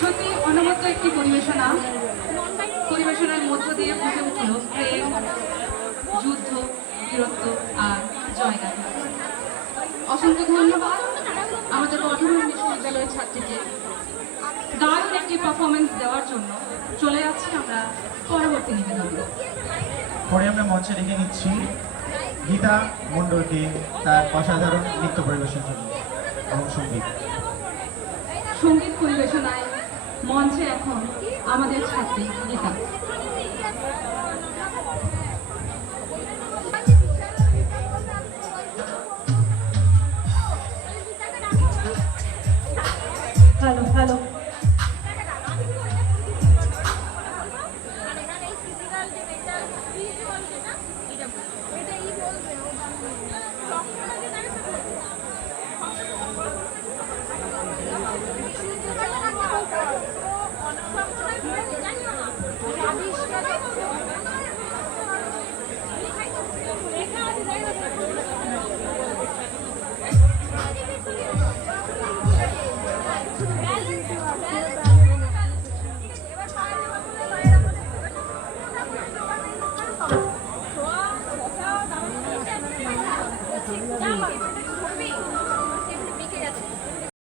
সত্যি অনবদ্য একটি পরিবেশনার মধ্য দিয়ে ফুটে উঠল প্রেম, যুদ্ধ, বীরত্ব আর জয়গাথা। অসংখ্য ধন্যবাদ আমাদের বর্ধমান বিশ্ববিদ্যালয়ের ছাত্রীকে দারুণ একটি পারফরমেন্স দেওয়ার জন্য। চলে যাচ্ছি আমরা পরবর্তী নিবেদনে। পরে আমরা মঞ্চে ডেকে নিচ্ছি গীতা মণ্ডলকে তার অসাধারণ নৃত্য পরিবেশনের জন্য এবং সঙ্গীত পরিবেশনায় মঞ্চে এখন আমাদের ছাত্রী গীতা। হ্যালো।